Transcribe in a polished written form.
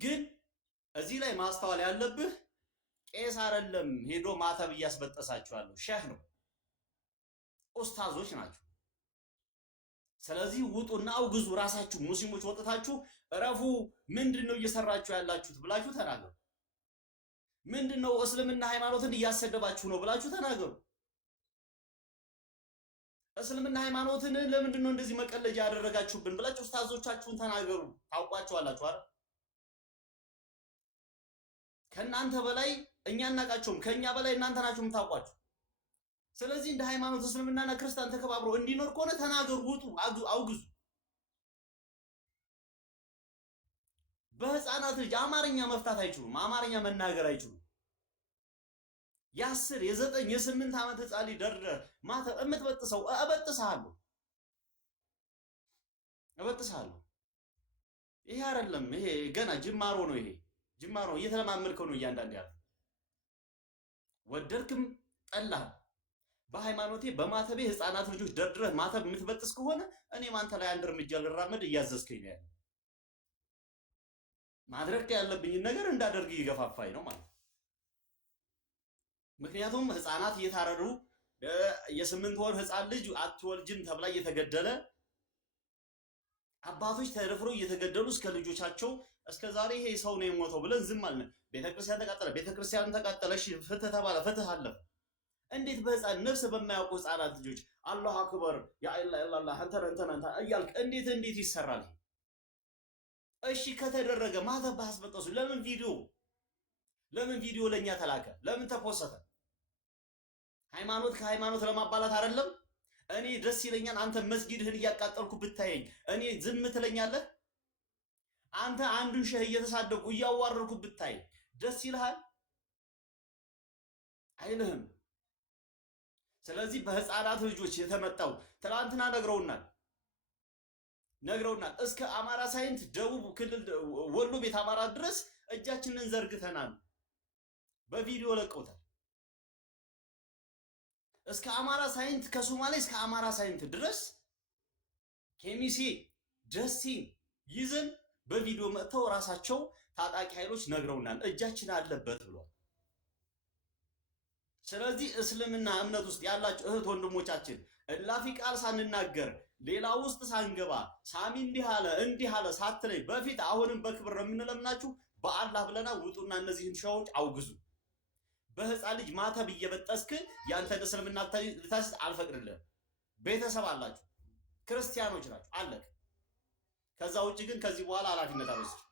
ግን እዚህ ላይ ማስተዋል ያለብህ ቄስ አይደለም ሄዶ ማተብ እያስበጠሳችኋለሁ፣ ሼህ ነው፣ ኡስታዞች ናቸው። ስለዚህ ውጡና አውግዙ። ራሳችሁ ሙስሊሞች ወጥታችሁ እረፉ፣ ምንድነው እየሰራችሁ ያላችሁት ብላችሁ ተናገሩ። ምንድነው እስልምና ሃይማኖትን እያሰደባችሁ ነው ብላችሁ ተናገሩ። እስልምና ሃይማኖትን ለምንድነው እንደዚህ መቀለጃ ያደረጋችሁብን ብላችሁ ኡስታዞቻችሁን ተናገሩ። ታውቋቸዋላችሁ አይደል? ከእናንተ በላይ እኛ እናቃቸውም፣ ከኛ በላይ እናንተ ናችሁ የምታውቋቸው። ስለዚህ እንደ ሃይማኖት እስልምናና ክርስቲያን ተከባብሮ እንዲኖር ከሆነ ተናገሩ፣ ውጡ፣ አውግዙ። በህፃናት ልጅ አማርኛ መፍታት አይችሉም፣ አማርኛ መናገር አይችሉም። የ10 የ9 የ8 ዓመት ህፃን ልጅ ደርደር ማተብ እምትበጥሰው እበጥስሃለሁ። ይሄ አይደለም፣ ይሄ ገና ጅማሮ ነው። ይሄ ጅማሮ እየተለማመድከው ነው። እያንዳንዱ ያለ ወደድክም ጠላህ በሃይማኖቴ በማተቤ ህፃናት ልጆች ደርድረህ ማተብ የምትበጥስ ከሆነ እኔም አንተ ላይ አንድ እርምጃ ልራመድ እያዘዝከኝ ነው ያለው። ማድረግ ያለብኝን ነገር እንዳደርግ እየገፋፋኝ ነው ማለት ነው። ምክንያቱም ህፃናት እየታረዱ የ8 ወር ህፃን ልጅ አትወልጅም ተብላ እየተገደለ አባቶች ተደፍረው እየተገደሉ እስከ ልጆቻቸው እስከ ዛሬ ይሄ ሰው ነው የሞተው ብለን ዝም አልን። ቤተክርስቲያን ተቃጠለ፣ ቤተክርስቲያን ተቃጠለሽ፣ ፍትህ ተባለ፣ ፍትህ አለፈ። እንዴት በህፃን ነፍስ በማያውቁ ህፃናት ልጆች አላሁ አክበር ያ ኢላላህ አንተ እያልክ እንዴት ይሰራል? እሺ ከተደረገ ማተብ ባስበጠሱ ለምን ቪዲዮ ለኛ ተላከ? ለምን ተፖሰተ? ሃይማኖት ከሃይማኖት ለማባላት አይደለም። እኔ ደስ ይለኛል አንተ መስጊድህን እያቃጠልኩ ብታየኝ እኔ ዝም ትለኛለህ? አንተ አንዱን ሸህ እየተሳደብኩ እያዋረድኩ ብታይ ደስ ይልሃል? አይልህም። ስለዚህ በህፃናት ልጆች የተመጣው ትላንትና ነግረውናል። እስከ አማራ ሳይንት ደቡብ ክልል ወሎ ቤት አማራ ድረስ እጃችንን ዘርግተናል። በቪዲዮ ለቀውታል። እስከ አማራ ሳይንት ከሶማሌ እስከ አማራ ሳይንት ድረስ ኬሚሴ ደሴ ይዘን በቪዲዮ መጥተው ራሳቸው ታጣቂ ኃይሎች ነግረውናል። እጃችን አለበት ብሏል። ስለዚህ እስልምና እምነት ውስጥ ያላችሁ እህት ወንድሞቻችን እላፊ ቃል ሳንናገር ሌላ ውስጥ ሳንገባ ሳሚ እንዲህ አለ ሳትለይ በፊት አሁንም በክብር የምንለምናችሁ በአላህ ብለና ውጡና እነዚህን ሸዎች አውግዙ። በህፃን ልጅ ማተብ እየበጠስክ ያንተን እስልምና ልታስዝ አልፈቅድልህም። ቤተሰብ አላችሁ፣ ክርስቲያኖች ናችሁ፣ አለቅ። ከዛ ውጭ ግን ከዚህ በኋላ ኃላፊነት አልወስድም።